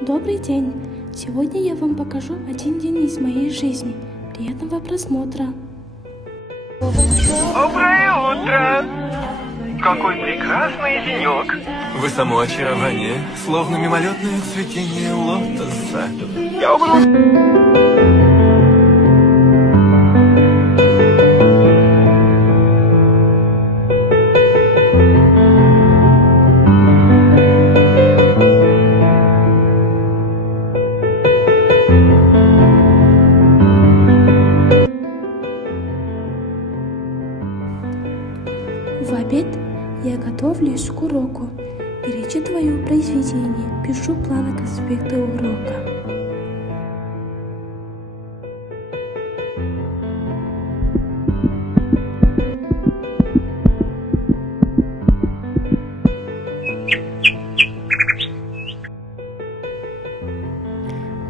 Добрый день! Сегодня я вам покажу один день из моей жизни. Приятного просмотра! Доброе утро! Какой прекрасный денек! Вы само очарование, словно мимолетное цветение лотоса. Я буду... В обед я готовлюсь к уроку, перечитываю произведение, пишу планы конспекта урока.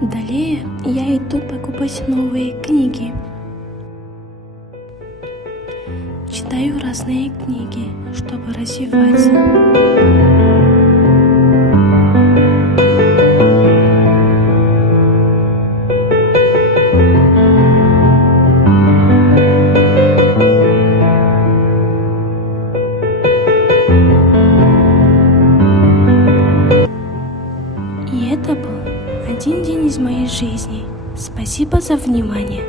Далее я иду покупать новые книги. Читаю разные книги, чтобы развиваться. И это был один день из моей жизни. Спасибо за внимание.